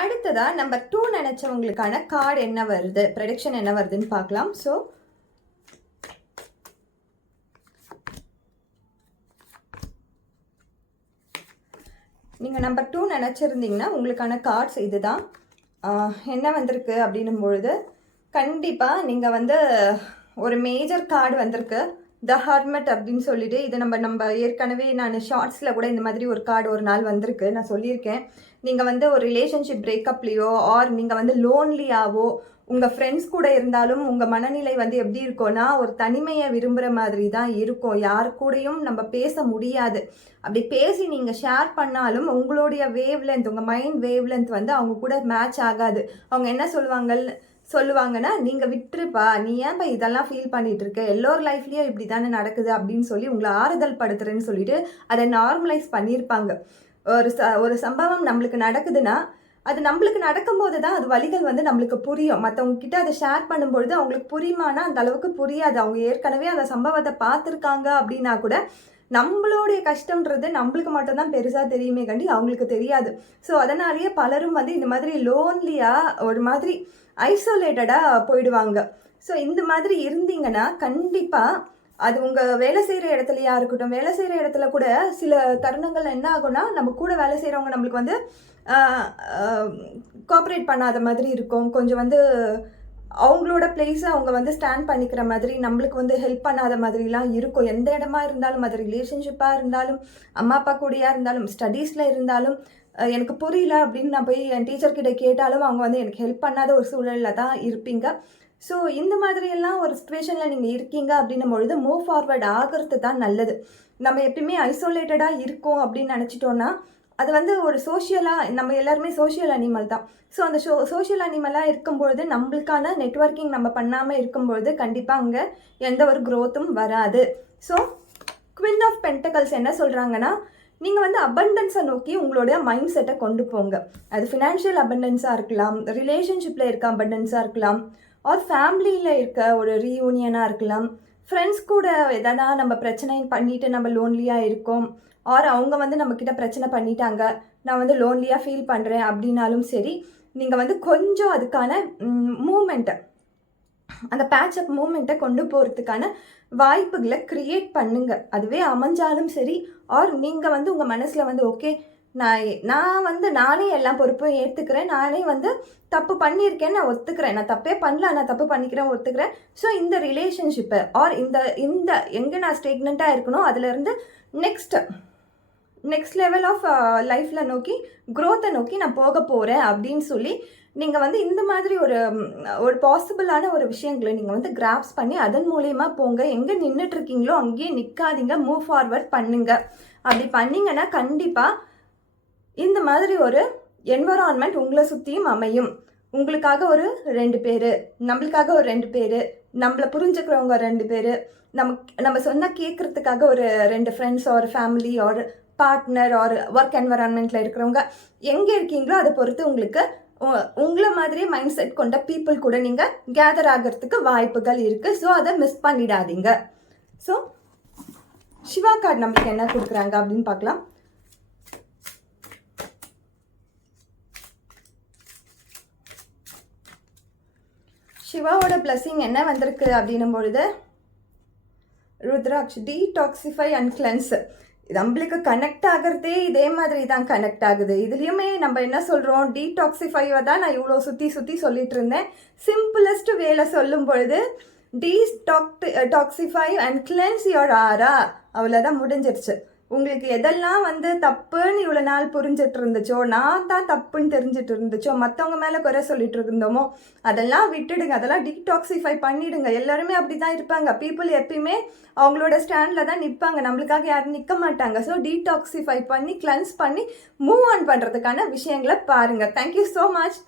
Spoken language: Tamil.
அடுத்ததா நம்பர் 2 நினைச்சவங்களுக்கான கார்டு என்ன வருது, ப்ரெடிக்ஷன் என்ன வருதுன்னு பார்க்கலாம். ஸோ நீங்கள் நம்பர் 2 நினச்சிருந்தீங்கன்னா உங்களுக்கான கார்ட்ஸ் இதுதான். என்ன வந்திருக்கு அப்படின்னும் பொழுது கண்டிப்பாக நீங்கள் வந்து ஒரு மேஜர் கார்டு வந்திருக்கு, த ஹர்மட் அப்படின்னு சொல்லிட்டு. இது நம்ம ஏற்கனவே நான் ஷார்ட்ஸில் கூட இந்த மாதிரி ஒரு கார்டு ஒரு நாள் வந்திருக்கு, நான் சொல்லியிருக்கேன். நீங்கள் வந்து ஒரு ரிலேஷன்ஷிப் பிரேக்கப்லேயோ ஆர் நீங்கள் வந்து லோன்லியாவோ உங்கள் ஃப்ரெண்ட்ஸ் கூட இருந்தாலும் உங்கள் மனநிலை வந்து எப்படி இருக்கும்னா ஒரு தனிமையை விரும்புகிற மாதிரி தான் இருக்கும். யார் கூடயும் நம்ம பேச முடியாது. அப்படி பேசி நீங்கள் ஷேர் பண்ணாலும் உங்களுடைய வேவ் லென்த், உங்கள் மைண்ட் வேவ் லென்த் வந்து அவங்க கூட மேட்ச் ஆகாது. அவங்க என்ன சொல்லுவாங்கன்னா நீங்கள் விட்டுருப்பா, நீ ஏன்ப்பா இதெல்லாம் ஃபீல் பண்ணிட்டு இருக்க, எல்லோர் லைஃப்லேயும் இப்படி தானே நடக்குது அப்படின்னு சொல்லி உங்களை ஆறுதல் படுத்துறேன்னு சொல்லிட்டு அதை நார்மலைஸ் பண்ணியிருப்பாங்க. ஒரு சம்பவம் நம்மளுக்கு நடக்குதுன்னா அது நம்மளுக்கு நடக்கும்போது தான் அது வலிகள் வந்து நம்மளுக்கு புரியும். மற்றவங்க கிட்ட அதை ஷேர் பண்ணும்பொழுது அவங்களுக்கு புரியுமானா அந்த அளவுக்கு புரியாது. அவங்க ஏற்கனவே அந்த சம்பவத்தை பார்த்துருக்காங்க அப்படின்னா கூட நம்மளுடைய கஷ்டம்ன்றது நம்மளுக்கு மட்டும்தான் பெருசாக தெரியுமே கண்டி அவங்களுக்கு தெரியாது. ஸோ அதனாலேயே பலரும் வந்து இந்த மாதிரி லோன்லியாக ஒரு மாதிரி ஐசோலேட்டடாக போயிடுவாங்க. ஸோ இந்த மாதிரி இருந்தீங்கன்னா கண்டிப்பாக அது உங்கள் வேலை செய்கிற இடத்துலையா இருக்கட்டும், வேலை செய்கிற இடத்துல கூட சில தருணங்கள் என்ன ஆகும்னா நம்ம கூட வேலை செய்கிறவங்க நம்மளுக்கு வந்து கோஆப்ரேட் பண்ணாத மாதிரி இருக்கும். கொஞ்சம் வந்து அவங்களோட பிளேஸை அவங்க வந்து ஸ்டாண்ட் பண்ணிக்கிற மாதிரி, நம்மளுக்கு வந்து ஹெல்ப் பண்ணாத மாதிரிலாம் இருக்கும். எந்த இடமா இருந்தாலும், அது ரிலேஷன்ஷிப்பாக இருந்தாலும், அம்மா அப்பா கூடயா இருந்தாலும், ஸ்டடீஸில் இருந்தாலும், எனக்கு புரியல அப்படின்னு நான் போய் என் டீச்சர்கிட்ட கேட்டாலும் அவங்க வந்து எனக்கு ஹெல்ப் பண்ணாத ஒரு சூழலில் தான் இருப்பீங்க. ஸோ இந்த மாதிரியெல்லாம் ஒரு சுச்சுவேஷனில் நீங்கள் இருக்கீங்க அப்படின்னும் பொழுது மூவ் ஃபார்வர்ட் ஆகிறது தான் நல்லது. நம்ம எப்பயுமே ஐசோலேட்டடாக இருக்கோம் அப்படின்னு நினச்சிட்டோன்னா அது வந்து ஒரு சோஷியலாக, நம்ம எல்லாருமே சோஷியல் அனிமல் தான். ஸோ அந்த சோஷியல் அனிமலாக இருக்கும்பொழுது நம்மளுக்கான நெட்வொர்க்கிங் நம்ம பண்ணாமல் இருக்கும்பொழுது கண்டிப்பாக அங்கே எந்த ஒரு க்ரோத்தும் வராது. ஸோ குவீன் ஆஃப் பென்டக்கல்ஸ் என்ன சொல்கிறாங்கன்னா, நீங்கள் வந்து அபண்டன்ஸை நோக்கி உங்களுடைய மைண்ட் செட்டை கொண்டு போங்க. அது ஃபினான்ஷியல் அபண்டன்ஸாக இருக்கலாம், ரிலேஷன்ஷிப்பில் இருக்க அபண்டன்ஸாக இருக்கலாம், ஆர் ஃபேமிலியில் இருக்க ஒரு ரீயூனியனாக இருக்கலாம், ஃப்ரெண்ட்ஸ் கூட எதனா நம்ம பிரச்சனை பண்ணிவிட்டு நம்ம லோன்லியாக இருக்கோம், ஆர் அவங்க வந்து நம்மக்கிட்ட பிரச்சனை பண்ணிட்டாங்க, நான் வந்து லோன்லியாக ஃபீல் பண்ணுறேன் அப்படின்னாலும் சரி, நீங்கள் வந்து கொஞ்சம் அதுக்கான மூமெண்ட்டை, அந்த பேட்சப் மூமெண்ட்டை கொண்டு போகிறதுக்கான வாய்ப்புகளை க்ரியேட் பண்ணுங்கள். அதுவே அமைஞ்சாலும் சரி, ஆர் நீங்கள் வந்து உங்கள் மனசில் வந்து ஓகே நானே எல்லா பொறுப்பும் ஏற்றுக்கிறேன், நானே வந்து தப்பு பண்ணியிருக்கேன்னு நான் ஒத்துக்கிறேன், நான் தப்பே பண்ணல, நான் தப்பு பண்ணிக்கிறேன் ஒத்துக்கிறேன். ஸோ இந்த ரிலேஷன்ஷிப்பை ஆர் இந்த எங்கே நான் ஸ்டேக்னண்ட்டாக இருக்கணும் அதுலேருந்து நெக்ஸ்ட் லெவல் ஆஃப் லைஃப்பில் நோக்கி க்ரோத்தை நோக்கி நான் போக போகிறேன் அப்படின்னு சொல்லி நீங்கள் வந்து இந்த மாதிரி ஒரு பாசிபிளான ஒரு விஷயங்களை நீங்கள் வந்து கிராப்ஸ் பண்ணி அதன் மூலயமா போங்க. எங்கே நின்றுட்டுருக்கீங்களோ அங்கேயே நிற்காதீங்க, மூவ் ஃபார்வர்ட் பண்ணுங்க. அப்படி பண்ணிங்கன்னா கண்டிப்பாக இந்த மாதிரி ஒரு என்வரான்மெண்ட் உங்களை சுற்றியும் அமையும். உங்களுக்காக ஒரு 2 பேர், நம்மளுக்காக ஒரு 2 பேர், நம்மளை புரிஞ்சுக்கிறவங்க 2 பேர், நம்ம சொன்னால் கேட்குறதுக்காக ஒரு 2 friends or family or partner or work என்வரான்மெண்ட்டில் இருக்கிறவங்க எங்கே இருக்கீங்களோ அதை பொறுத்து உங்களுக்கு உங்களை மாதிரியே மைண்ட் செட் கொண்ட பீப்புள் கூட நீங்கள் கேதர் ஆகிறதுக்கு வாய்ப்புகள் இருக்குது. ஸோ அதை மிஸ் பண்ணிடாதீங்க. ஸோ சிவா கார்டு நம்மளுக்கு என்ன கொடுக்குறாங்க அப்படின்னு பார்க்கலாம். சிவாவோட பிளஸிங் என்ன வந்திருக்கு அப்படின்னும் பொழுது ருத்ராட்ச், டீடாக்சிஃபை அண்ட் கிளென்ஸ். நம்மளுக்கு கனெக்ட் ஆகிறதே இதே மாதிரி தான் கனெக்ட் ஆகுது. இதுலேயுமே நம்ம என்ன சொல்கிறோம், டீடாக்சிஃபைவை தான் நான் இவ்வளோ சுற்றி சொல்லிட்டு இருந்தேன். சிம்பிளஸ்ட் வேலை சொல்லும் பொழுது டீடாக்சிஃபை அண்ட் கிளென்ஸ் யுவர் ஆரா, அவ்வளோதான், முடிஞ்சிருச்சு. உங்களுக்கு எதெல்லாம் வந்து தப்புன்னு இவ்வளோ நாள் புரிஞ்சிட்டு இருந்துச்சோ, நான் தான் தப்புன்னு தெரிஞ்சிட்டு இருந்துச்சோ, மற்றவங்க மேலே குறை சொல்லிட்டு இருந்தோமோ, அதெல்லாம் விட்டுடுங்க, அதெல்லாம் டீடாக்சிஃபை பண்ணிவிடுங்க. எல்லாருமே அப்படி தான் இருப்பாங்க. பீப்புள் எப்பயுமே அவங்களோட ஸ்டாண்டில் தான் நிற்பாங்க, நம்மளுக்காக யாரும் நிற்க மாட்டாங்க. ஸோ டீடாக்சிஃபை பண்ணி கிளென்ஸ் பண்ணி மூவ் ஆன் பண்ணுறதுக்கான விஷயங்களை பாருங்கள். Thank you so much.